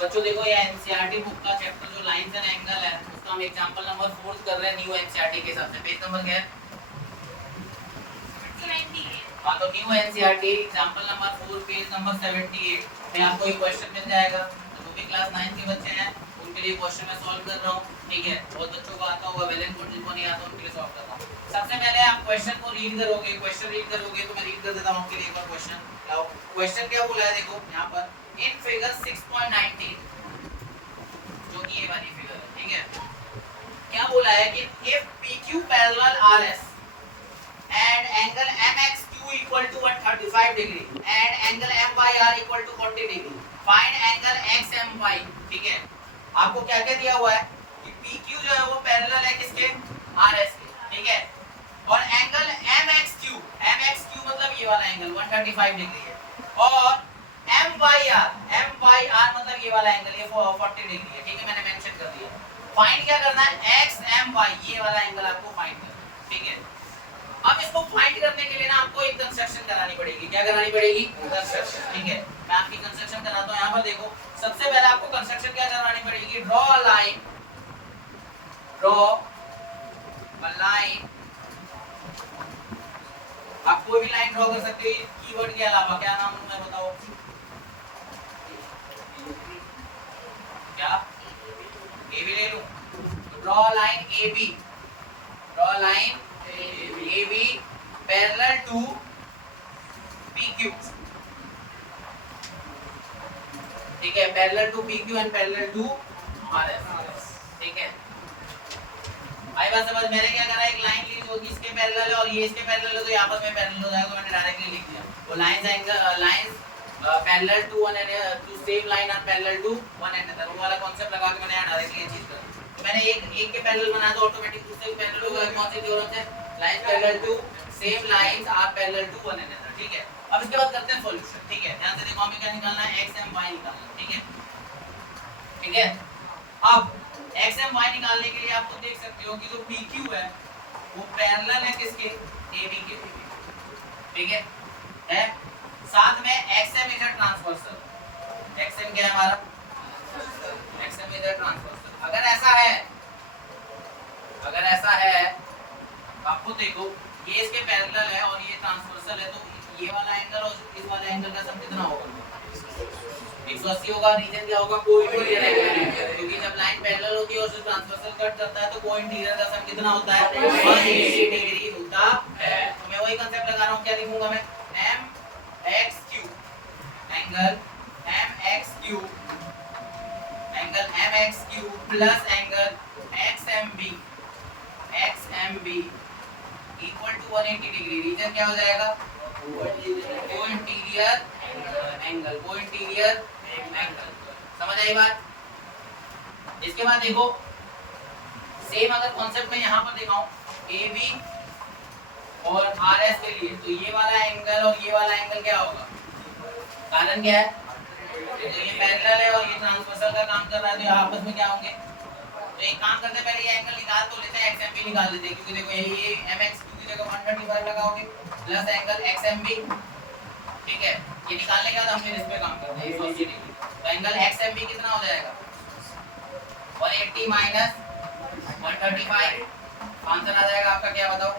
बच्चों देखो ये एनसीईआरटी बुक का चैप्टर जो लाइंस एंड एंगल है उसका हम एग्जांपल नंबर 4 कर रहे हैं न्यू एनसीईआरटी के हिसाब से। पेज नंबर क्या है? 78। हां तो new NCERT example number 4 page number 78 में आपको एक क्वेश्चन मिल जाएगा। जो भी क्लास 9 के बच्चे हैं उनके लिए क्वेश्चन मैं सॉल्व कर रहा हूं, ठीक है। बहुत बच्चों को आता होगा, वेल एंड गुड, जिनको नहीं आता उनके लिए सॉल्व कर रहा हूं। सबसे पहले आप क्वेश्चन को रीड करोगे, क्वेश्चन रीड करोगे तो मैं रीड कर देता हूं आपके लिए एक बार क्वेश्चन। लाओ क्वेश्चन क्या बोला है देखो यहां पर, इन फिगर 6.19 जो कि ये वाली फिगर है, ठीक है। क्या बोला है कि if PQ parallel RS and angle MXQ equal to 135 degree and angle MYR equal to 40 degree, find angle XMY, ठीक है। आपको क्या क्या दिया हुआ है कि PQ जो है वो पैरेलल है किसके? RS के, ठीक है। और एंगल MXQ मतलब ये वाला एंगल 135 डिग्री है, और MYR मतलब ये वाला एंगल ये 40 डिग्री है, ठीक है। मैंने मेंशन कर दिया। फाइंड क्या करना है? XMY ये वाला एंगल आपको फाइंड करना है, ठीक है। अब इसको फाइंड करने के लिए ना आपको एक कंस्ट्रक्शन करानी पड़ेगी। क्या करानी पड़ेगी? कंस्ट्रक्शन, ठीक है। मैं आपकी कंस्ट्रक्शन कराता हूं। यहां पर देखो सबसे पहले आपको कंस्ट्रक्शन क्या करानी पड़ेगी? ड्रॉ अ लाइन आप कोई भी लाइन ड्रॉ कर सकते हो कीवर्ड के अलावा। क्या नाम लूं मैं, बताओ क्या? ए बी ले लूं? Draw line A B, draw line A B parallel to PQ, ठीक है। Parallel to PQ and parallel to RS, ठीक है। आई बात समझ? मैंने क्या करा, एक लाइन ली जो कि इसके पैरेलल है और ये इसके पैरेलल है, तो ये आपस में पैरेलल हो जाएगा, तो मैंने डायरेक्टली लिख दिया। वो lines parallel to one and to same line are parallel to one and वो वाला कांसेप्ट लगा के मैंने डायरेक्टली ये चीज कर दी। तो मैंने एक के पैरेलल बनाया तो ऑटोमेटिक दूसरे के पैरेलल होगा। कौन सी थ्योरम से? Lines parallel to same lines are parallel to one and, ठीक है। अब इसके बाद करते हैं सॉल्यूशन, ठीक है। ध्यान से देखो हमें क्या निकालना है? XMY निकालना है, ठीक है, ठीक है। अब XMY निकालने के लिए आप तो देख सकते हो कि जो PQ है वो पैरेलल है किसके? AB के, ठीक है। साथ में XM is a transversal. XM क्या है हमारा? XM is a transversal. अगर ऐसा है आपको देखो ये इसके पैरेलल है और ये ट्रांसवर्सल है, तो ये वाला एंगल और इस वाला एंगल का सम कितना होगा? 180 होगा। रीजन क्या होगा? कोई भी एंगल, क्योंकि जब लाइन पैरेलल होती है और उससे ट्रांसवर्सल कट करता है तो कोइंटीरियर का सम कितना होता है? 180 डिग्री होता है। तो मैं वही कांसेप्ट लगा रहा हूं। क्या लिखूंगा मैं? MXQ angle MXQ plus angle XMB equal to 180 degree. Reason क्या हो जाएगा? Cointerior angle. समझ आई बात? इसके बाद देखो सेम अगर कॉन्सेप्ट में यहाँ पर दिखाऊं AB और RS के लिए, तो ये वाला एंगल और ये वाला एंगल क्या होगा? कारण क्या है? तो ये पैरेलल है और ये ट्रांसवर्सल का काम कर रहा है, तो यहाँ आपस में क्या होंगे? तो एक काम करते हैं, पहले ये एंगल निकाल तो लेते हैं, XMB निकाल लेते हैं, क्योंकि देखो ये MXQ की जगह 135 लगाओगे प्लस एंगल XMB, ठीक है। ये निकालने के बाद हमने इस पे काम करना है 180 डिग्री। तो एंगल XMB कितना हो जाएगा? 180 माइनस 135। आंसर आ जाएगा आपका क्या बताओ?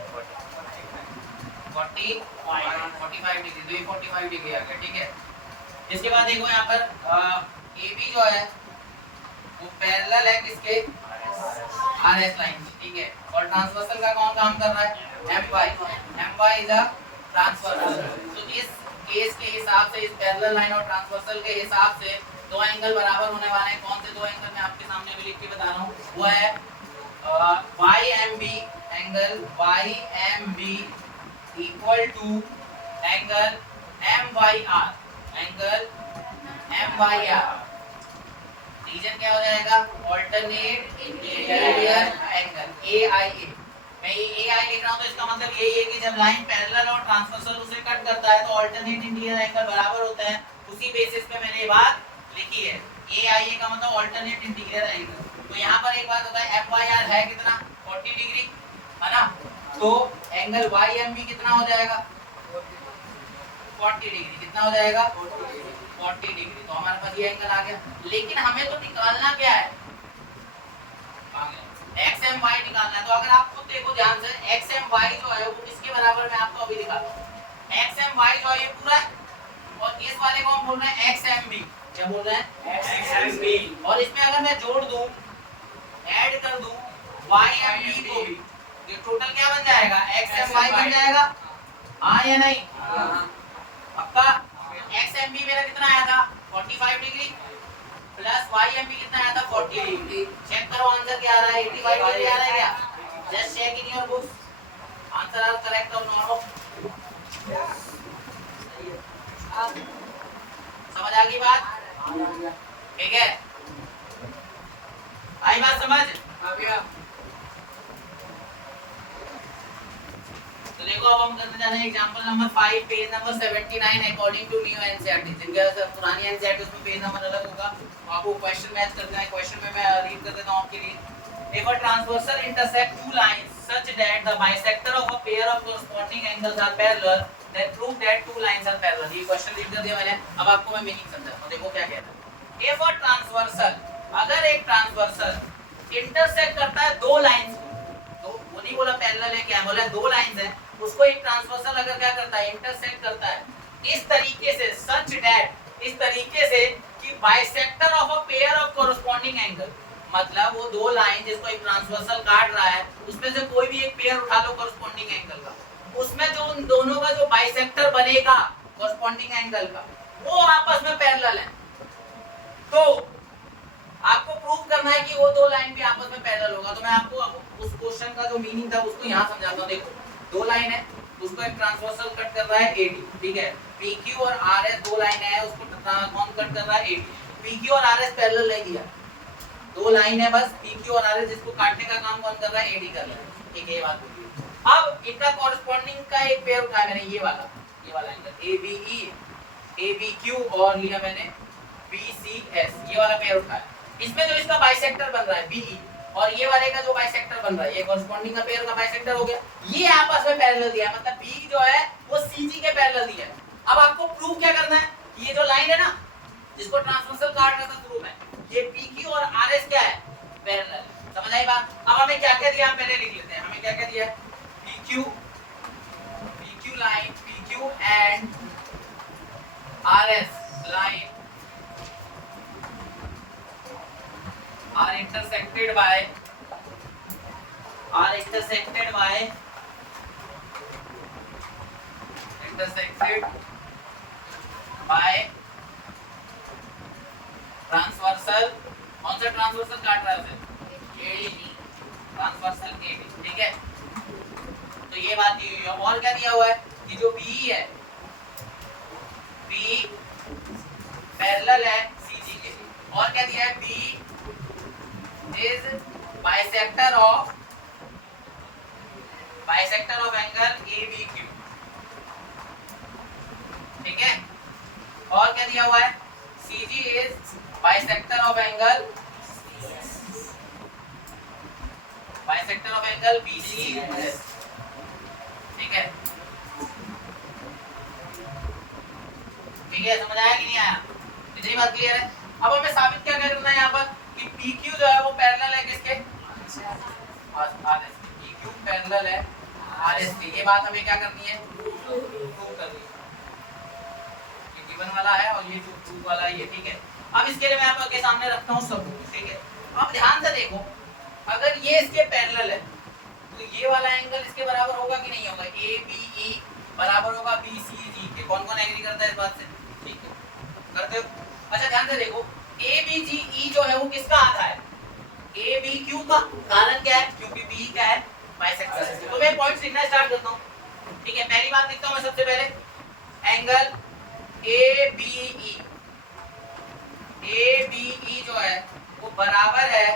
45 डिग्री। तो ये 45 डिग्री आ गया, ठीक है। इसके बाद देखो यहाँ पर AB जो है वो पैरेलल है किसके? RS लाइन, ठीक है। और ट्रांसवर्सल का कौन काम कर रहा है? MY is a transversal. तो इस केस के हिसाब से, इस पैरेलल लाइन और ट्रांसवर्सल के हिसाब से दो एंगल बराबर होने वाले हैं। कौन से दो एंगल मैं आपके सामने अभी लिख के बता रहा हूँ? वो है YMB, angle YMB equal to angle MYR। Reason क्या हो जाएगा? Alternate interior angle AIA। मैं ये AI लिख रहा हूं तो इसका मतलब यही है कि जब लाइन पैरेलल और ट्रांसवर्सल उसे कट करता है तो ऑल्टरनेट इंटीरियर एंगल बराबर होते हैं। उसी बेसिस पे मैंने ये बात लिखी है। AIA का मतलब ऑल्टरनेट इंटीरियर एंगल। तो यहाँ पर एक बात होता है, MYR है कितना? 40 डिग्री, है ना। तो एंगल YMB कितना हो जाएगा? 40 डिग्री। कितना हो जाएगा 40 डिग्री। तो हमारे पास ये एंगल आ गया। लेकिन हमें तो निकालना क्या है, एक्स एम वाई निकालना है। तो अगर आप खुद देखो ध्यान से, एक्स एम वाई जो है वो किसके बराबर में आपको अभी दिखाता हूँ। एक्स एम वाई जो है ये पूरा है, और इस वाले को हम बोल रहे हैं एक्स एम बी। क्या बोल रहे हैं एक्स एम बी। और इसमें अगर मैं जोड़ दूं, ऐड कर दूं वाई एम बी को भी, ये टोटल क्या बन जाएगा एक्स एम वाई बन जाएगा। हाँ या नहीं? पक्का? एक्स एम बी मेरा कितना आया था 45 degree, plus Y M B कितना आया था 40 डिग्री। चेक करो आंसर क्या आ रहा है, 85 डिग्री आ रहा है क्या? Just check in your books, answer are correct और नॉट। समझ आ गई बात? ठीक है, आई बात समझ? तो देखो अब हम करने जा रहे हैं example number 5 page number 79 according to new NCERT. जिनका पुरानी एनसीईआरटी उसमें पेज नंबर अलग होगा। आपको क्वेश्चन मैच करना है। क्वेश्चन में मैं रीड कर देता हूं आपके लिए। If a transversal intersect two lines such that the bisector of a pair of corresponding angles are parallel then prove that two lines are parallel. ये क्वेश्चन रीड कर दिया मैंने। अब आपको मैं मीनिंग समझाता हूं। देखो क्या कहता है। इफ अ ट्रांसवर्सल, अगर एक ट्रांसवर्सल इंटरसेक्ट करता है दो लाइंस को, तो वो नहीं बोला पैरेलल है, क्या बोला दो लाइंस है, उसको एक ट्रांसवर्सल अगर क्या करता है इंटरसेक्ट करता है इस तरीके से, सच दैट, इस तरीके से कि bisector of a pair of corresponding angle, मतलब वो दो लाइन जिसको एक ट्रांसवर्सल काट रहा है उसमें से कोई भी एक पेयर उठा लो कॉरस्पॉन्डिंग एंगल का, उसमें जो उन दोनों का जो बाइसेक्टर बनेगा कॉरस्पॉन्डिंग एंगल का वो आपस में पैरेलल है। तो आपको प्रूव करना है कि वो दो लाइन भी आपस में पैरेलल होगा। तो मैं आपको उस क्वेश्चन का जो मीनिंग था उसको यहाँ समझाता हूँ। देखो दो लाइन है, उसको एक ट्रांसवर्सल कट कर रहा है एडी, ठीक है। पीक्यू और आरएस दो लाइन है, उसको कौन कट कर रहा है एडी। पीक्यू और आरएस पैरेलल नहीं दिया, दो लाइन है बस, पीक्यू और आरएस, जिसको काटने का काम कौन कर रहा है एडी कर रहा है, ठीक है। ये बात होगी। अब इनका कॉरस्पॉन्डिंग का एक पेयर उठाया मैंने, ये वाला एंगल एबीई, एबीक्यू और लिया मैंने बीसीएस, ये वाला पेयर उठाया। इसमें जो इसका बाइसेक्टर बन रहा है बीई और ये वाले का जो बाइसेक्टर बन रहा है, ये कॉरस्पॉन्डिंग का पेयर का बाइसेक्टर हो गया। ये आपस में पैरेलल दिया है, मतलब बी जो है वो सीजी के पैरेलल दिया है। अब आपको प्रूव क्या करना है, ये जो लाइन है ना जिसको ट्रांसवर्सल काट रहा था शुरू में, ये पीक्यू और आरएस क्या है पैरेलल। समझ आई बात? अब हमें क्या क्या दिया हम पहले लिख लेते हैं। हमें क्या क्या दिया है, PQ line, PQ and RS line are intersected by transversal. कौन सा ट्रांसवर्सल काट रहा है उसे एडी, ट्रांसवर्सल एडी, ठीक है। तो ये बात दी हुई है। और क्या दिया हुआ है कि जो बी है, बी पैरेलल है सीजी के। और क्या दिया है, B is bisector of angle ABQ, ठीक है। और क्या दिया हुआ है, CG is bisector of angle BCS, ठीक है। ठीक है, समझ आया कि नहीं आया? इतनी बात क्लियर है। अब हमें साबित क्या करना है यहाँ पर कि PQ जो है वो पैरेलल है किसके, RS। PQ पैरेलल है RS के। ये बात हमें क्या करनी है, प्रूव करनी है। ये गिवन वाला है और ये जो प्रूव वाला है ये, ठीक है। अब इसके लिए मैं आपके सामने रखता हूँ सबूत, ठीक है। अब ध्यान से देखो, अगर ये इसके पैरेलल है तो ये वाला एंगल इसके बराबर होगा कि नहीं होगा, ABE बराबर होगा BCG के। कौन कौन एग्री करता है इस बात से, ठीक है, करते हो? अच्छा ध्यान से देखो, ABGE जो है वो किसका आधा है, ABQ का। कारण क्या है, क्योंकि B का है बाइसेक्टर। तो मैं पॉइंट्स लिखना स्टार्ट करता हूं, ठीक है। पहली बात लिखता हूं मैं सबसे पहले, एंगल ABE जो है वो बराबर है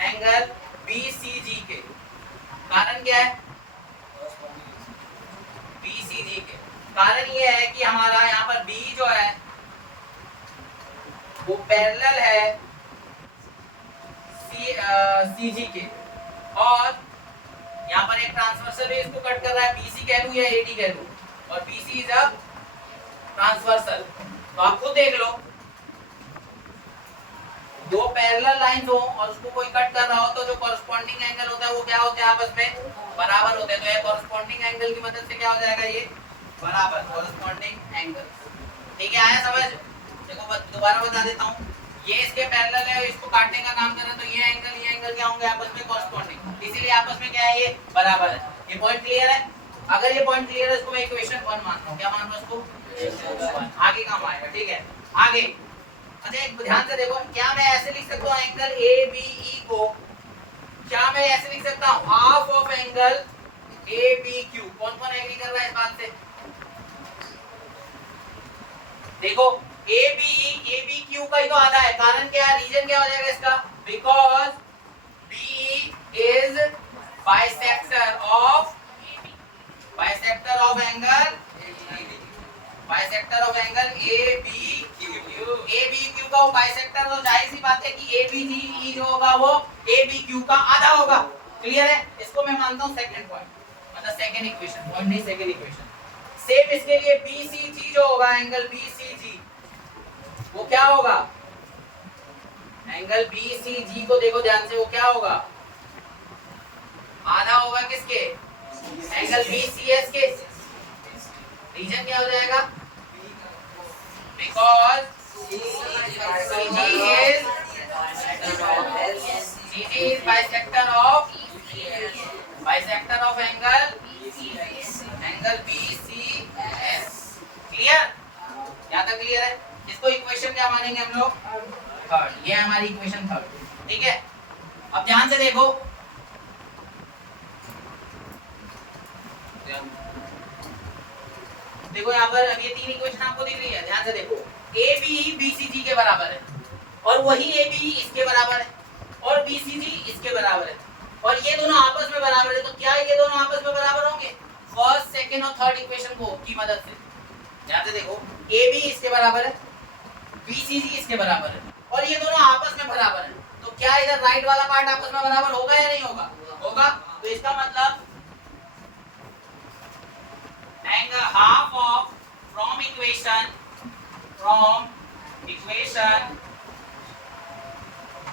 एंगल BCG के। कारण क्या है, BCG के कारण ये है कि हमारा यहाँ पर B जो है वो पैरेलल है CG के, और यहाँ पर एक ट्रांसवर्सल है, इसको कट कर रहा है, BC कह लूं या AD कह लूं, और BC इज अ ट्रांसवर्सल। तो आप खुद देख लो, दो पैरेलल लाइंस हो और उसको कोई कट कर रहा हो तो जो कॉरस्पॉन्डिंग एंगल होता है वो क्या होते हैं, आपस में बराबर होते हैं। तो ये कॉरस्पॉन्डिंग एंगल की मदद से क्या हो जाएगा, ये बराबर कॉरस्पॉन्डिंग एंगल। ठीक है, आया समझ? देखो दोबारा बता देता हूँ, ये इसके पैरेलल है, इसको काटने का काम कर रहे हैं, तो ये एंगल क्या होंगे आपस में कॉरस्पॉन्डिंग, इसीलिए आपस में क्या है, ये बराबर है। ये पॉइंट क्लियर है? अगर ये पॉइंट क्लियर है इसको मैं इक्वेशन 1 मान रहा हूँ। क्या मान रहा हूँ इसको? आगे काम आएगा। ठीक है, आगे अच्छा एक ध्यान से देखो, क्या मैं ऐसे लिख सकता हूँ एंगल ए बी ई को, क्या मैं ऐसे लिख सकता हूँ half of angle A B Q? कौन कौन एग्री कर रहा है इस बात से? देखो ए बी क्यू का ही तो आधा है, कारण क्या है, रीजन क्या हो जाएगा इसका, because B is bisector of angle A B Q का वो बाइसेक्टर, तो जाहिर सी बात है कि ए बी जी जो होगा वो ए बी क्यू का आधा होगा। क्लियर है? इसको मैं मानता हूँ सेकंड पॉइंट, मतलब सेकंड इक्वेशन, पॉइंट नहीं सेकंड इक्वेशन। सेम इसके लिए बी सी जी जो होगा, एंगल बी सी जी वो क्या होगा, एंगल बी सी जी को देखो ध्यान से, वो क्या होगा, आधा होगा किसके, एंगल बी सी एस के। रीजन क्या हो जाएगा, because CG is bisector of angle BCS। Clear? यहाँ तक क्लियर है? इसको इक्वेशन क्या मानेंगे हम लोग, थर्ड। ये हमारी इक्वेशन थर्ड। ठीक है, अब ध्यान से देखो, देखो यहाँ पर अब ये तीन इक्वेशन आपको दिख रही है, ध्यान से देखो, ए बी बी सी जी के बराबर है, और वही ए बी इसके बराबर है, और बी सी जी इसके बराबर है, और ये दोनों आपस में बराबर है। तो क्या ये दोनों आपस में बराबर होंगे? फर्स्ट सेकंड और थर्ड इक्वेशन को की मदद से ध्यान से देखो, ए बी इसके बराबर है, बी सी जी इसके बराबर है, और ये दोनों आपस में बराबर है। तो क्या इधर राइट वाला पार्ट आपस में बराबर होगा या नहीं होगा? होगा। तो इसका मतलब angle half of from equation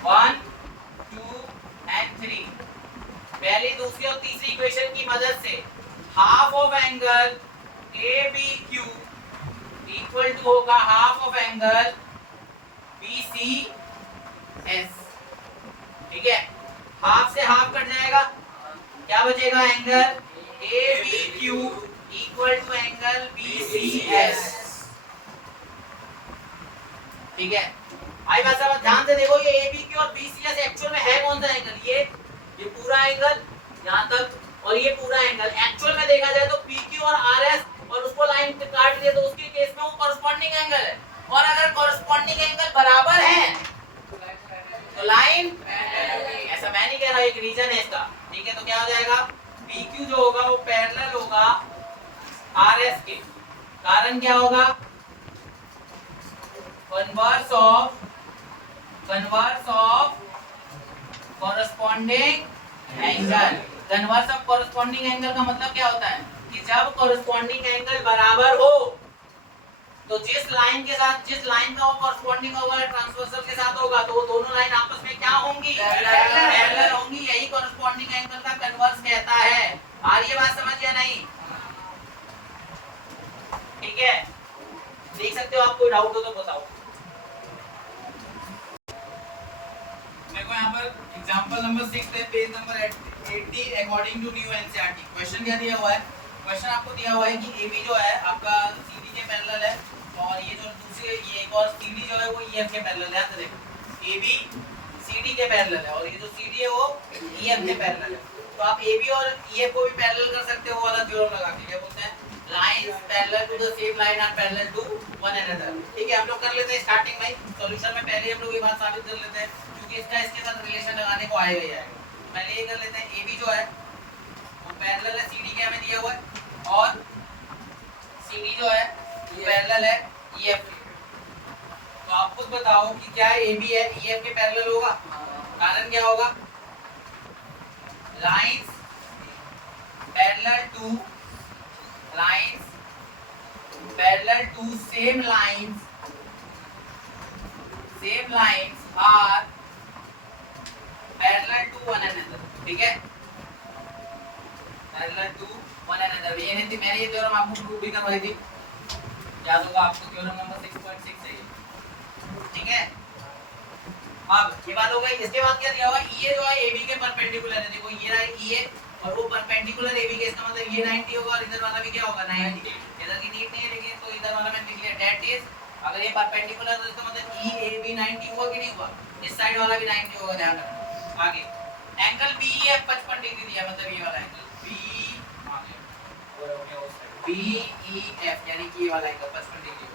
1 2 and 3, पहली दूसरी और तीसरी इक्वेशन की मदद से half of angle A B Q equal to होगा half of angle B C S. ठीक है, हाफ से हाफ कट जाएगा, क्या बचेगा, angle A B Q equal to angle B C S. ठीक है, आई बात समझ? ध्यान से देखो, ये ए बी क्यू और बी सी एस एक्चुअल में है कौन सा एंगल, ये पूरा एंगल यहाँ तक, और ये पूरा एंगल एक्चुअल में देखा जाए तो पी क्यू और आर एस, और उसको लाइन काट दिया तो उसके केस में वो कॉरस्पॉन्डिंग एंगल है। और अगर कॉरस्पॉन्डिंग एंगल बराबर है तो लाइन, ऐसा मैं नहीं कह रहा, एक रीजन है इसका। ठीक है, तो क्या हो जाएगा, पी क्यू जो होगा वो पैरेलल होगा आर एस के, कारण क्या होगा, converse of corresponding angle. Converse of corresponding angle का मतलब क्या होता है कि जब कॉरस्पॉन्डिंग एंगल बराबर हो तो जिस लाइन का वो कॉरस्पॉन्डिंग होगा ट्रांसवर्सल के साथ होगा, तो वो दोनों लाइन आपस में क्या होंगी, पैरेलल होंगी। यही कॉरस्पॉन्डिंग एंगल का कन्वर्स कहता है। आ रही है बात समझ या नहीं? ठीक है, देख सकते हो, आप कोई डाउट हो तो बताओ। देखो यहाँ पर एग्जांपल नंबर 6 है, page number 80 according to new NCERT. Question क्या दिया हुआ है, क्वेश्चन आपको दिया हुआ है कि एबी जो है आपका सीडी के पैरेलल है, और ये जो दूसरे ये एक और सीडी जो है वो ईएफ के पैरेलल है। तो देखो एबी सीडी के पैरेलल है, और ये जो सीडी है वो ईएफ के पैरेलल है। तो आप एबी और ईएफ को भी पैरेलल कर सकते हो, वाला थ्योरम लगा के। क्या बोलते हैं, lines parallel to the same line are parallel to one another. ठीक है, हम लोग कर लेते हैं स्टार्टिंग में, सॉल्यूशन में पहले हम लोग ये बात साबित कर लेते हैं, क्योंकि इसका इसके साथ रिलेशन लगाने को आए हुए हैं। पहले ये कर लेते हैं, एबी जो है वो पैरेलल है सीडी के, हमें दिया हुआ है, और सीडी जो है वो पैरेलल है ईएफ के। तो आप खुद बताओ कि क्या एबी है ईएफ के पैरेलल होगा? कारण क्या होगा, lines parallel to parallel to same lines are parallel to one another, ठीक है, पैरेलल टू वन अनदर। ये नहीं थी, मैंने ये थ्योरम आपको प्रूव भी करवाई थी, याद होगा आपको, थ्योरम नंबर 6.6 है ये, ठीक है। अब ये बात हो गई। इसके बाद क्या दिया हुआ, ये जो है AB के परपेंडिकुलर है, देखो ये रहा EA और वो परपेंडिकुलर AB के, इसका मतलब ये 90 होगा और इधर वाला भी क्या होगा 90। इधर की नीड नहीं है लेकिन तो इधर वाला मैंने लिख लिया, दैट इज अगर ये परपेंडिकुलर है तो इसका मतलब EAB 90 हुआ कि नहीं हुआ, इस साइड वाला भी 90 होगा, ध्यान रखना। आगे एंगल BEF 55 डिग्री दिया, मतलब ये वाला एंगल BEF यानी कि ये वाला एंगल 55 डिग्री,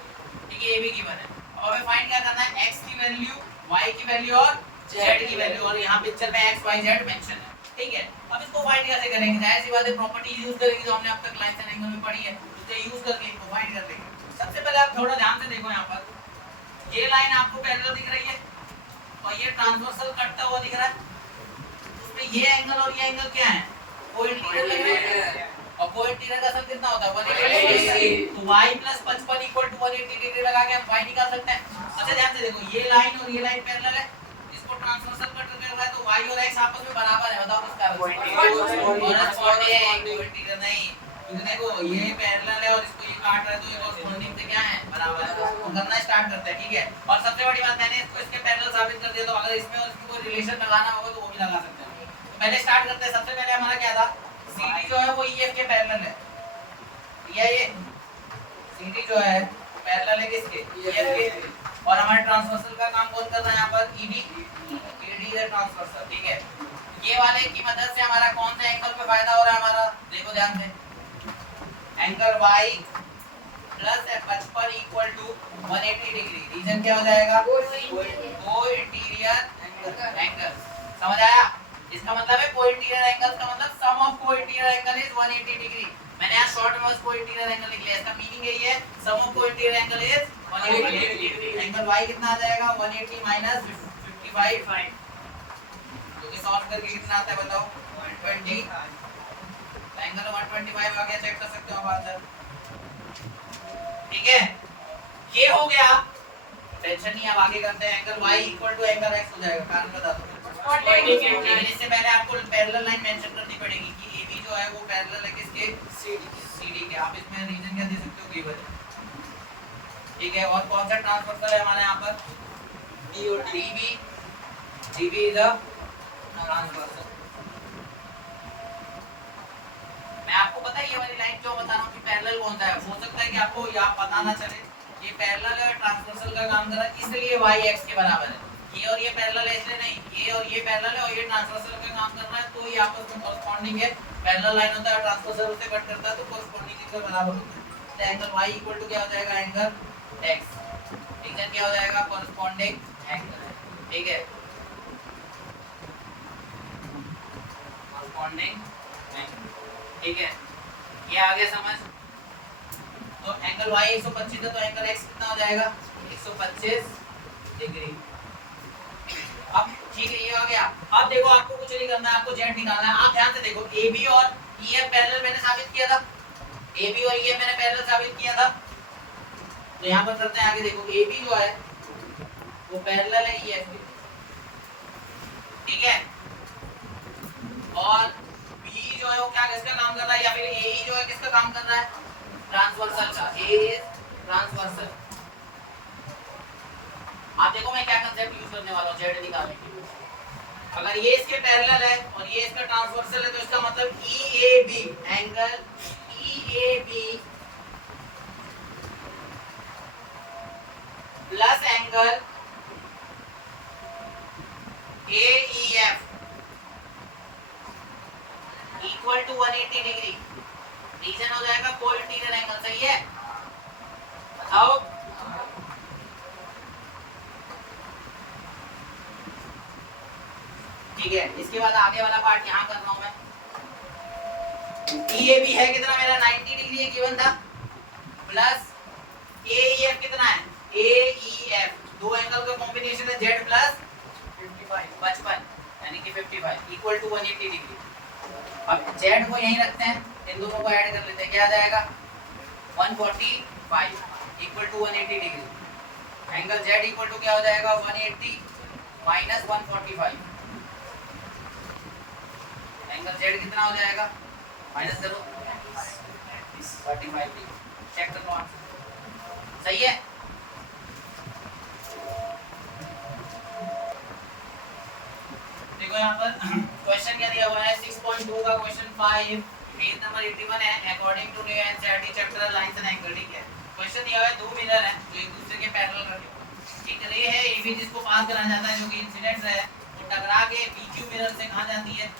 ठीक है, AB गिवन है। अब हमें फाइंड क्या करना है, x की वैल्यू, y की वैल्यू और z की वैल्यू, और यहाँ पिक्चर में x y z मेंशन है, ठीक है। अब इसको फाइंड कैसे करेंगे, ऐसी बात है, प्रॉपर्टी यूज करेंगे जो हमने अब तक लाइंस एंड एंगल में पढ़ी है, उसे यूज करके इनको फाइंड कर लेंगे। सबसे पहले आप थोड़ा ध्यान से देखो, यहाँ पर ये लाइन आपको पैरेलल दिख रही है और ये ट्रांसवर्सल कटता हुआ दिख रहा है, उसमें ये एंगल और ये एंगल क्या है, कोइंसिडेंट लग रहे हैं, और कोइंसिडेंट का असल कितना होता है 180, तो y + 55 = 180 डिग्री लगा के हम y निकाल सकते हैं। अच्छा ध्यान से देखो, ये लाइन और ये लाइन पैरेलल है, इसको ट्रांसवर्सल कट कर रहा है तो y और x आपस में बराबर है, बताओ किसका कोइंसिडेंट नहीं, क्योंकि देखो ये पैरेलल है और इसको ये काट रहा है तो ये कॉरस्पॉन्डिंग से क्या है, बराबर है। तो करना स्टार्ट करते हैं, ठीक है। और सबसे बड़ी बात, मैंने इसको इसके पैरेलल साबित कर दिया, तो अगर इसमें और इसमें कोई रिलेशन लगाना होगा तो वो भी लगा सकते हैं। तो पहले स्टार्ट करते हैं। सबसे पहले हमारा क्या था, CD जो है वो EF के पैरेलल है, ये CD जो है पैरेलल है किसके, EF के, और हमारे ट्रांसवर्सल का काम कौन कर रहा है यहाँ पर, ED है ट्रांसवर्सल, ठीक है। ये वाले की मदद से हमारा कौन सा एंगल पे फायदा हो रहा है हमारा, देखो ध्यान से, एंगल y + 55 = 180 डिग्री, रीजन क्या हो जाएगा, कोइंटीरियर एंगल, समझ आया। इसका मतलब है कोइंटीरियर एंगल का मतलब सम of cointerior angle is 180 degree. मैंने यहाँ शॉर्ट में बस कोइंटीरियर एंगल लिख लिया, इसका मीनिंग यही है, sum of cointerior angle is 180 degree. Angle y कितना आ जाएगा, 180 - 55, जो कि सॉल्व करके कितना आता है बताओ, 120। एंगल 125 आ गया, चेक कर सकते हो आप आंसर, ठीक है। ये हो गया, टेंशन नहीं, अब आगे करते हैं। एंगल y = एंगल x हो जाएगा, कारण बता दो। लेकिन इससे पहले आपको पैरेलल लाइन मेंशन करनी पड़ेगी कि AB जो है वो पैरेलल है किसके, CD के। आप इसमें रीजन क्या दे सकते हो, गिवन, ठीक है। और कौन सा ट्रांसवर्सल है हमारे यहाँ पर, DB इज अ ट्रांसवर्सल। मैं आपको पता है ये वाली लाइन क्यों बता रहा हूँ कि पैरेलल कौन सा है, हो सकता है कि आपको यहाँ पता ना चले, ये पैरेलल है और ट्रांसवर्सल का काम कर रहा है, इसलिए y x के बराबर है। ये और ये पैरेलल है इसलिए नहीं, ये और ये पैरेलल है और ये ट्रांसवर्सल का काम कर रहा है, तो ये आपस में कॉरस्पॉन्डिंग है। पैरेलल लाइन होता है, ट्रांसवर्सल उससे कट करता है, तो कॉरस्पॉन्डिंग के बराबर होता है। तो एंगल y = क्या हो जाएगा, एंगल x, रीजन क्या हो जाएगा, कॉरस्पॉन्डिंग एंगल, ठीक है, कॉरस्पॉन्डिंग एंगल, ठीक है। ये आ गया समझ। तो एंगल y 125 है तो एंगल x कितना हो जाएगा, 125 डिग्री। अब ठीक है, ये आ गया। अब देखो आपको कुछ नहीं करना है, आपको z निकालना है। आप ध्यान से देखो, AB और EF पैरेलल मैंने साबित किया था, AB और EF मैंने पैरेलल साबित किया था, तो यहाँ पर करते हैं आगे। देखो AB जो है वो पैरेलल है EF के, ठीक है, और B जो है वो क्या किसका काम कर रहा है, या फिर AE जो है किसका काम कर रहा है, ट्रांसवर्सल का, A इज ट्रांसवर्सल। आप देखो मैं क्या कांसेप्ट यूज करने वाला हूं z निकालने के लिए। अगर ये इसके पैरेलल है और ये इसका ट्रांसवर्सल है तो इसका मतलब EAB, angle EAB plus angle AEF = 180 degree, reason हो जाएगा कोइंटीरियर एंगल, सही है, बताओ। ठीक है, इसके बाद आगे वाला पार्ट यहाँ कर रहा हूं मैं। EAB है कितना मेरा, 90 डिग्री गिवन था, प्लस AEF कितना है, AEF, दो एंगल का कॉम्बिनेशन है, Z प्लस 55 यानी कि 55 = 180 डिग्री। अब Z को यहीं रखते हैं, इन दोनों को ऐड कर लेते हैं, क्या आ जाएगा, 145 5 equal to 180 degree. Angle Z equal to क्या हो जाएगा 180 माइनस 145। एंगल Z कितना हो जाएगा माइनस करो 45 डिग्री। चेक कर लो आंसर सही है। देखो यहाँ पर क्वेश्चन क्या दिया हुआ है 6.2 का क्वेश्चन 5 पेज नंबर 81 है। According to NCERT chapter lines and angle, ठीक है। क्वेश्चन दिया हुआ है दो मिरर हैं जो एक दूसरे के पैरेलल रखे। एक रे है AB जिसको पास कराया जाता है जो कि इंसिडेंट है, वो टकरा के PQ मिरर से कहां जाती है,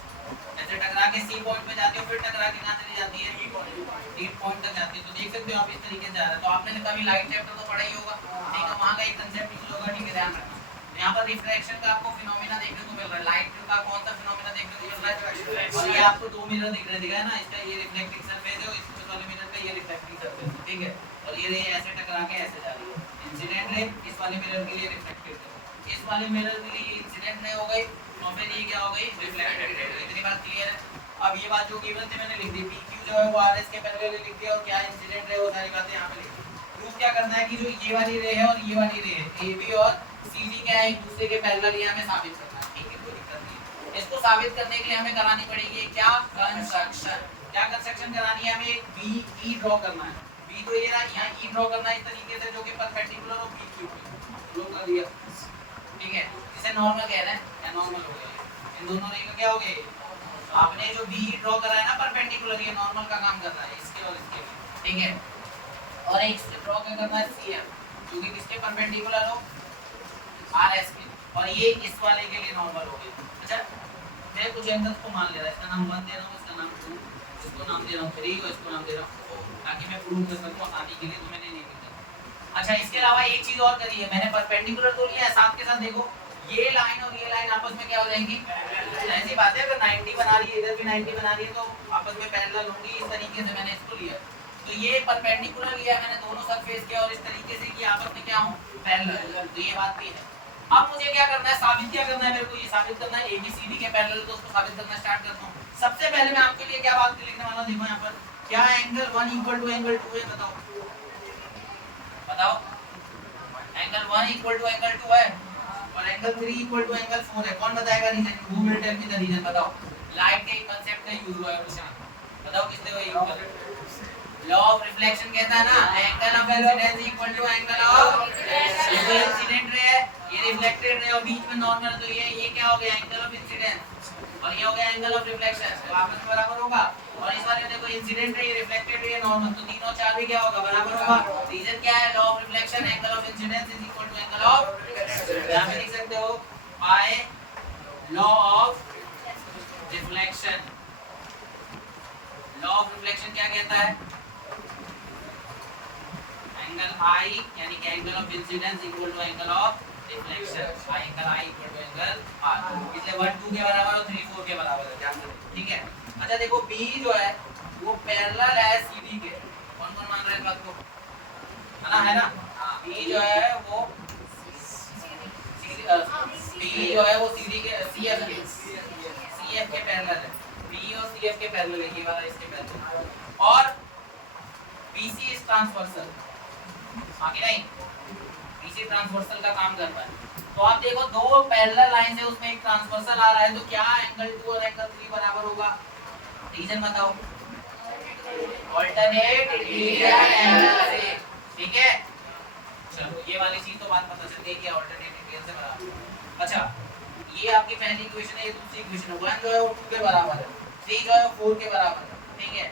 ऐसे टकरा के C पॉइंट पे जाती है, फिर टकरा के कहां चली जाती है D पॉइंट तक जाती है। तो देख सकते हो आप इस तरीके से जा रहा है। तो आपने कभी लाइट चैप्टर तो पढ़ा ही होगा, ठीक है। वहां का एक कांसेप्ट यूज होगा, ठीक है, ध्यान रखना। यहाँ पर रिफ्लेक्शन का आपको फिनोमेना देखने को मिल रहा है। लाइट का कौन सा फिनोमेना देखने को मिल रहा है, और ये आपको दो मिरर दिख रहे हैं ना, इसका ये रिफ्लेक्टिंग सरफेस है और इस वाले मिरर का ये रिफ्लेक्टिंग सरफेस है, ठीक है। और ये रे ऐसे टकरा के ऐसे जा रही है, इंसिडेंट रे इस वाले मिरर के लिए रिफ्लेक्टेड है, इस वाले मिरर के लिए इंसिडेंट रे हो गई, तो फिर ये क्या हो गई रिफ्लेक्टेड रे। इतनी बात क्लियर है। अब ये बात जो गिवन थी मैंने लिख दी, PQ जो है वो RS के पैरेलल लिख दिया, और क्या इंसिडेंट रे वो सारी बातें यहाँ पे लिख दी। प्रूफ क्या करना है कि जो ये वाली रे है और ये वाली रे है AB और CD क्या है एक दूसरे के पैरेलल, ये हमें साबित करना है, ठीक है, कोई दिक्कत नहीं। इसको साबित करने के लिए हमें करानी पड़ेगी क्या कंस्ट्रक्शन। क्या कंस्ट्रक्शन करानी है हमें, BE ड्रॉ करना है। B तो ये रहा, यहाँ E ड्रॉ करना है इस तरीके से जो कि परपेंडिकुलर और PQ ड्रॉ कर दिया, ठीक है। इसे नॉर्मल कह रहे हैं या नॉर्मल हो गया, इन दोनों रे का क्या हो गया, आपने जो BE ड्रॉ करा है ना परपेंडिकुलर, ये नॉर्मल का काम कर रहा है इसके और इसके, ठीक है। और एक ड्रॉ क्या करना है CF जो कि किसके परपेंडिकुलर हो RS के, और ये इस वाले के लिए नॉर्मल हो गया। अच्छा मैं कुछ एंगल्स को मान ले रहा है, इसका नाम 1 दे रहा हूं, इसका नाम 2, इसको नाम दे रहा हूं 3 और इसको नाम दे रहा हूं 4, ताकि मैं प्रूव कर सकूं आसानी के लिए, तो मैंने नहीं लिखा। अच्छा इसके अलावा एक चीज और करी है मैंने, परपेंडिकुलर तो लिया है, साथ के साथ देखो ये लाइन और ये लाइन आपस में क्या हो जाएंगी, ऐसी बात है। अगर 90 बना रही है इधर भी 90 बना रही है तो आपस में पैरेलल होंगी, इस तरीके से मैंने इसको लिया। तो ये परपेंडिकुलर लिया मैंने दोनों सरफेस के, और इस तरीके से कि आपस में क्या हो पैरेलल, तो ये बात भी है। अब मुझे क्या करना है, साबित क्या करना है, मेरे को ये साबित करना है ABCD के पैरेलल, तो उसको साबित करना स्टार्ट करता हूं। सबसे पहले मैं आपके लिए क्या बात लिखने वाला हूं, देखो यहां पर क्या एंगल 1 इक्वल टू एंगल 2 है, बताओ बताओ। एंगल 1 इक्वल टू एंगल 2 है और एंगल 3 इक्वल टू एंगल 4 है। कौन बताएगा reason, who will tell me the reason, बताओ। लाइट के कांसेप्ट का यूज हुआ है, बताओ किसने हुआ यूज किया, लॉ ऑफ रिफ्लेक्शन कहता है ना, angle of incidence equal to angle of reflection. ये इंसिडेंट रे है, ये रिफ्लेक्टेड रे, और बीच में नॉर्मल, तो ये क्या हो गया एंगल ऑफ इंसिडेंस, और ये हो गया एंगल ऑफ रिफ्लेक्शन, तो आपस में बराबर होगा। और इस वाले में देखो इंसिडेंट रे, ये रिफ्लेक्टेड रे, नॉर्मल, तो 3 और 4 भी क्या होगा बराबर होगा। रीजन क्या है, law of reflection, angle of incidence is equal to angle of reflection. यहां पे लिख सकते हो by law of reflection. Law of reflection क्या कहता है, एंगल I यानी कि angle of incidence equal to angle of reflection, angle I equal to angle R, इसलिए 1 2 के बराबर और 3 4 के बराबर है, ध्यान रखो, ठीक है। अच्छा देखो B जो है वो पैरेलल है CD के, कौन-कौन मान रहा है इस बात को, है ना हां, B जो है वो B जो है वो CD के CF के पैरेलल है, B और CF के पैरेलल है, ये वाला इसके पैरेलल, और BC इज ट्रांसवर्सल, आगे नहीं BC ट्रांसवर्सल का काम करता है। तो आप देखो दो पैरेलल लाइन है, उसमें एक ट्रांसवर्सल आ रहा है, तो क्या एंगल 2 और एंगल 3 बराबर होगा, रीजन बताओ, अल्टरनेट इंटीरियर एंगल से, ठीक है। चलो ये वाली चीज तो बात पता चल गई कि अल्टरनेट इंटीरियर से बराबर। अच्छा ये आपकी पहली इक्वेशन है, ये दूसरी इक्वेशन है, 1 जो है वो 2 के बराबर है, 3 जो है वो 4 के बराबर है, ठीक है।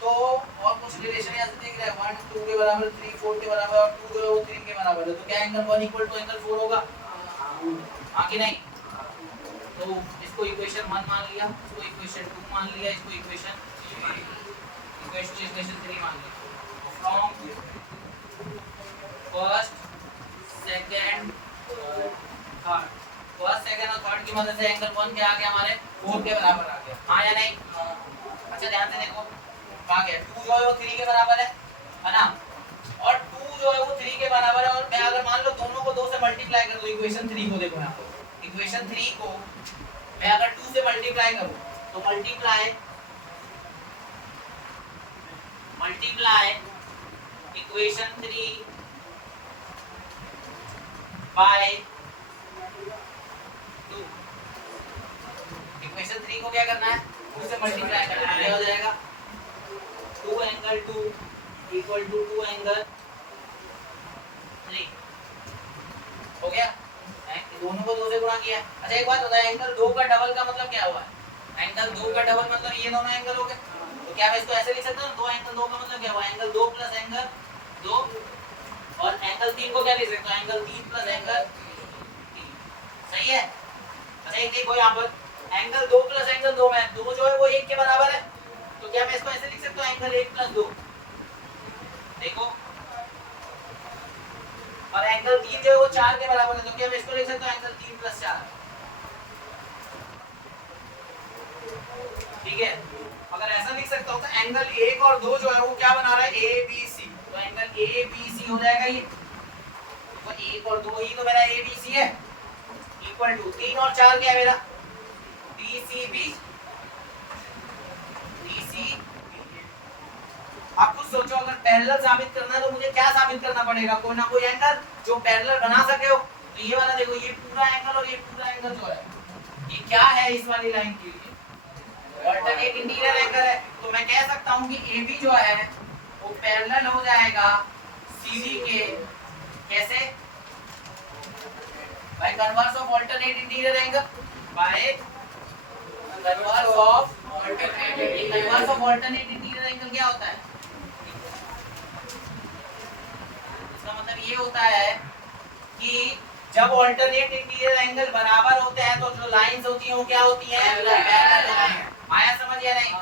तो और कुछ रिलेशन यहां से देख रहे हैं, 1 2 के बराबर, 3 4 के बराबर, और 2 जो है वो 3 के बराबर है, तो क्या एंगल 1 इक्वल टू एंगल 4 होगा, हां कि नहीं। तो इसको इक्वेशन 1 मान लिया, इसको इक्वेशन 2 मान लिया, इसको इक्वेशन 3 मान लिया। From first second third, first second और थर्ड की मदद से एंगल 1 क्या आ गया हमारे 4 के बराबर आ गया, हां या नहीं। अच्छा ध्यान से देखो कहा गया 2 जो है वो 3 के बराबर है ना, और 2 जो है वो 3 के बराबर है, और मैं अगर मान लो दोनों को 2 से मल्टीप्लाई कर दूं, इक्वेशन 3 को देखो यहां पर, इक्वेशन 3 को मैं अगर 2 से मल्टीप्लाई करूं तो मल्टीप्लाई इक्वेशन 3 बाय 2। इक्वेशन 3 को क्या करना है, 2 से मल्टीप्लाई करना है, हो जाएगा 2 एंगल 2 इक्वल टू 2 एंगल 3। हो गया, दोनों को 2 से गुणा किया। अच्छा एक बात बताएं, एंगल 2 का डबल का मतलब क्या हुआ है? एंगल 2 का डबल मतलब ये दोनों एंगल हो गए। तो क्या मैं इसको ऐसे लिख सकता हूं, 2 एंगल 2 का मतलब क्या हुआ, एंगल 2 प्लस एंगल 2। और एंगल 3 को क्या लिख सकता हूं, एंगल 3 प्लस एंगल 3। सही है। अच्छा एक देखो यहां पर एंगल 2 प्लस एंगल 2 में 2 जो है वो 1 के बराबर है, तो क्या मैं इसको ऐसे लिख सकता हूं, एंगल 1 प्लस 2। देखो, और एंगल 3 जो है वो 4 के बराबर है, तो क्या मैं इसको लिख सकता हूं, एंगल 3 प्लस 4। ठीक है, अगर ऐसा लिख सकता हूं तो एंगल 1 और 2 जो है वो क्या बना रहा है, ए बी सी। तो एंगल ए बी सी हो जाएगा ये, तो 1 और 2 ही तो मेरा ए बी सी है, इक्वल टू 3 और 4 क्या है मेरा, डी सी बी। आप कुछ सोचो, अगर पैरेलल साबित करना है तो मुझे क्या साबित करना पड़ेगा, कोई ना कोई एंगल जो पैरेलल बना सके हो। तो ये वाला देखो, ये पूरा एंगल और ये पूरा एंगल जो है ये क्या है इस वाली लाइन के लिए, अल्टरनेट इंटीरियर एंगल है। तो मैं कह सकता हूं कि AB जो है वो पैरेलल हो जाएगा CD के, कैसे by converse of alternate interior angle, by converse of alternate interior angle क्या होता है, इसका मतलब ये होता है कि जब अल्टरनेट इंटीरियर एंगल बराबर होते हैं तो जो लाइंस होती हैं वो क्या होती हैं, पैरेलल होती हैं। आया समझ या नहीं?